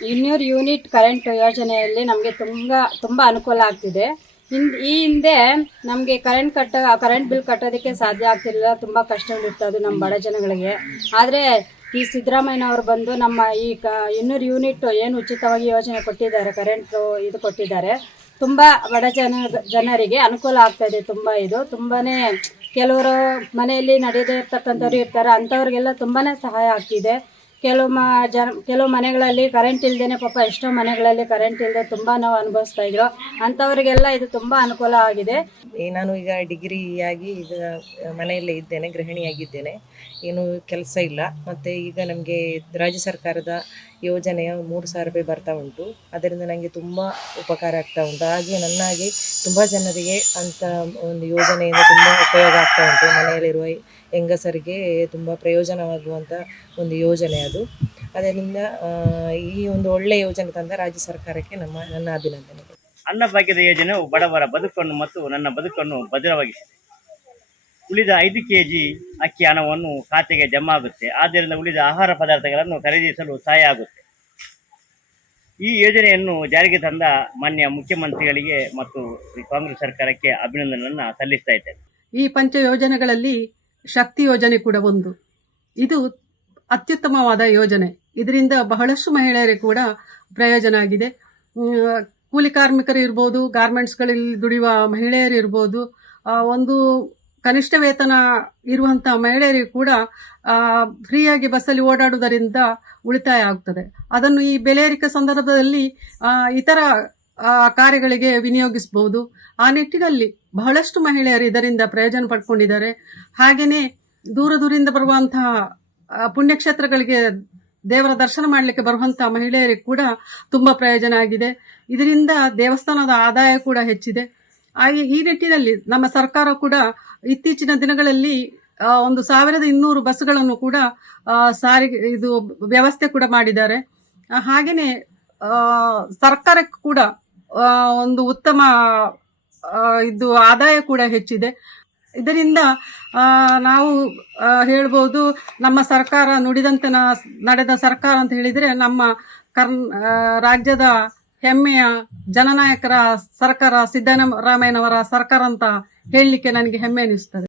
ಇನ್ನೂರು unit current ಯೋಜನೆಯಲ್ಲಿ ನಮಗೆ ತುಂಬ ತುಂಬ ಅನುಕೂಲ ಆಗ್ತಿದೆ. ಹಿಂದ್ ಈ ಹಿಂದೆ ನಮಗೆ ಕರೆಂಟ್ ಕಟ್ಟ ಕರೆಂಟ್ ಬಿಲ್ ಕಟ್ಟೋದಕ್ಕೆ ಸಾಧ್ಯ ಆಗ್ತಿರಲಿಲ್ಲ. ತುಂಬ ಕಷ್ಟಗಳಿತ್ತು ಅದು ನಮ್ಮ ಬಡ ಜನಗಳಿಗೆ. ಆದರೆ ಈ ಸಿದ್ದರಾಮಯ್ಯನವರು ಬಂದು ನಮ್ಮ ಈ ಕ, ಇನ್ನೂರು ಯೂನಿಟ್ ಏನು ಉಚಿತವಾಗಿ ಯೋಜನೆ ಕೊಟ್ಟಿದ್ದಾರೆ ಕರೆಂಟ್ ಇದು ಕೊಟ್ಟಿದ್ದಾರೆ. ತುಂಬ ಬಡ ಜನ, ಜನರಿಗೆ ಅನುಕೂಲ ಆಗ್ತಾಯಿದೆ ತುಂಬ ಇದು. ತುಂಬಾ ಕೆಲವರು ಮನೆಯಲ್ಲಿ ನಡೆಯದೇ ಇರ್ತಕ್ಕಂಥವ್ರು ಇರ್ತಾರೆ. ಅಂಥವ್ರಿಗೆಲ್ಲ ತುಂಬಾ ಸಹಾಯ ಆಗ್ತಿದೆ. ಕೆಲವು ಮ, ಜನ, ಕೆಲವು ಮನೆಗಳಲ್ಲಿ ಕರೆಂಟ್ ಇಲ್ಲದೇ ಪಾಪ ಎಷ್ಟೋ ಮನೆಗಳಲ್ಲಿ ಕರೆಂಟ್ ಇಲ್ಲದೆ ತುಂಬ ನಾವು ಅನುಭವಿಸ್ತಾ ಇದ್ರು. ಅಂಥವ್ರಿಗೆಲ್ಲ ಇದು ತುಂಬ ಅನುಕೂಲ ಆಗಿದೆ. ನಾನು ಈಗ ಡಿಗ್ರಿಯಾಗಿ ಈಗ ಮನೆಯಲ್ಲೇ ಇದ್ದೇನೆ, ಗೃಹಿಣಿಯಾಗಿದ್ದೇನೆ. ಏನು ಕೆಲಸ ಇಲ್ಲ. ಮತ್ತು ಈಗ ನಮಗೆ ರಾಜ್ಯ ಸರ್ಕಾರದ ಯೋಜನೆಯ ಮೂರು ಸಾವಿರ ರೂಪಾಯಿ ಬರ್ತಾ ಉಂಟು. ಅದರಿಂದ ನನಗೆ ತುಂಬ ಉಪಕಾರ ಆಗ್ತಾ ಉಂಟು. ಹಾಗೆ ನನ್ನಾಗಿ ತುಂಬ ಜನರಿಗೆ ಅಂಥ ಒಂದು ಯೋಜನೆಯಿಂದ ತುಂಬ ಉಪಯೋಗ ಆಗ್ತಾ ಉಂಟು. ಮನೆಯಲ್ಲಿರುವ ಹೆಂಗಸರಿಗೆ ತುಂಬ ಪ್ರಯೋಜನವಾಗುವಂಥ ಒಂದು ಯೋಜನೆ ಅದು. ಅದರಿಂದ ಈ ಒಂದು ಒಳ್ಳೆಯ ಯೋಜನೆ ತಂದ ರಾಜ್ಯ ಸರ್ಕಾರಕ್ಕೆ ನಮ್ಮ ನನ್ನ ಅಭಿನಂದನೆಗಳು. ಅನ್ನಭಾಗ್ಯದ ಯೋಜನೆಯು ಬಡವರ ಬದುಕನ್ನು ಮತ್ತು ನನ್ನ ಬದುಕನ್ನು ಭದ್ರವಾಗಿಸಿದೆ ಉಳಿದ ಐದು ಕೆಜಿ ಅಕ್ಕಿ ಹಣವನ್ನು ಖಾತೆಗೆ ಜಮಾ ಆಗುತ್ತೆ. ಆದ್ದರಿಂದ ಉಳಿದ ಆಹಾರ ಪದಾರ್ಥಗಳನ್ನು ಖರೀದಿಸಲು ಸಹಾಯ ಆಗುತ್ತೆ. ಈ ಯೋಜನೆಯನ್ನು ಜಾರಿಗೆ ತಂದ ಮಾನ್ಯ ಮುಖ್ಯಮಂತ್ರಿಗಳಿಗೆ ಮತ್ತು ಕಾಂಗ್ರೆಸ್ ಸರ್ಕಾರಕ್ಕೆ ಅಭಿನಂದನೆಯನ್ನು ಸಲ್ಲಿಸ್ತಾ ಇದ್ದೇನೆ. ಈ ಪಂಚ ಯೋಜನೆಗಳಲ್ಲಿ ಶಕ್ತಿ ಯೋಜನೆ ಕೂಡ ಒಂದು. ಇದು ಅತ್ಯುತ್ತಮವಾದ ಯೋಜನೆ. ಇದರಿಂದ ಬಹಳಷ್ಟು ಮಹಿಳೆಯರಿಗೆ ಕೂಡ ಪ್ರಯೋಜನ ಆಗಿದೆ. ಕೂಲಿ ಕಾರ್ಮಿಕರು ಇರ್ಬೋದು ಗಾರ್ಮೆಂಟ್ಸ್ಗಳಲ್ಲಿ ದುಡಿಯುವ ಮಹಿಳೆಯರು ಇರ್ಬೋದು ಒಂದು ಕನಿಷ್ಠ ವೇತನ ಇರುವಂಥ ಮಹಿಳೆಯರಿಗೆ ಕೂಡ ಫ್ರೀಯಾಗಿ ಬಸ್ಸಲ್ಲಿ ಓಡಾಡುವುದರಿಂದ ಉಳಿತಾಯ ಆಗ್ತದೆ. ಅದನ್ನು ಈ ಬೆಲೆ ಸಂದರ್ಭದಲ್ಲಿ ಇತರ ಕಾರ್ಯಗಳಿಗೆ ವಿನಿಯೋಗಿಸಬಹುದು ಆ ನಿಟ್ಟಿನಲ್ಲಿ ಬಹಳಷ್ಟು ಮಹಿಳೆಯರು ಇದರಿಂದ ಪ್ರಯೋಜನ ಪಡ್ಕೊಂಡಿದ್ದಾರೆ. ಹಾಗೆಯೇ ದೂರ ದೂರಿಂದ ಬರುವಂತಹ ಪುಣ್ಯಕ್ಷೇತ್ರಗಳಿಗೆ ದೇವರ ದರ್ಶನ ಮಾಡಲಿಕ್ಕೆ ಬರುವಂತಹ ಮಹಿಳೆಯರಿಗೆ ಕೂಡ ತುಂಬ ಪ್ರಯೋಜನ ಆಗಿದೆ. ಇದರಿಂದ ದೇವಸ್ಥಾನದ ಆದಾಯ ಕೂಡ ಹೆಚ್ಚಿದೆ. ಹಾಗೆ ಈ ನಿಟ್ಟಿನಲ್ಲಿ ನಮ್ಮ ಸರ್ಕಾರ ಕೂಡ ಇತ್ತೀಚಿನ ದಿನಗಳಲ್ಲಿ ಒಂದು ಸಾವಿರದ ಇನ್ನೂರು ಬಸ್ಗಳನ್ನು ಕೂಡ ಸಾರಿಗೆ, ಇದು ವ್ಯವಸ್ಥೆ ಕೂಡ ಮಾಡಿದ್ದಾರೆ. ಹಾಗೆಯೇ ಸರ್ಕಾರಕ್ಕೆ ಕೂಡ ಒಂದು ಉತ್ತಮ ಇದು ಆದಾಯ ಕೂಡ ಹೆಚ್ಚಿದೆ. ಇದರಿಂದ ನಾವು ಹೇಳ್ಬೋದು ನಮ್ಮ ಸರ್ಕಾರ ನುಡಿದಂತೆ ನಡೆದ ಸರ್ಕಾರ ಅಂತ ಹೇಳಿದರೆ ನಮ್ಮ ಕರ್ನ್ ರಾಜ್ಯದ ಹೆಮ್ಮೆಯ ಜನನಾಯಕರ ಸರ್ಕಾರ ಸಿದ್ದರಾಮಯ್ಯನವರ ಸರ್ಕಾರ ಅಂತ ಹೇಳಲಿಕ್ಕೆ ನನಗೆ ಹೆಮ್ಮೆ ಅನಿಸ್ತದೆ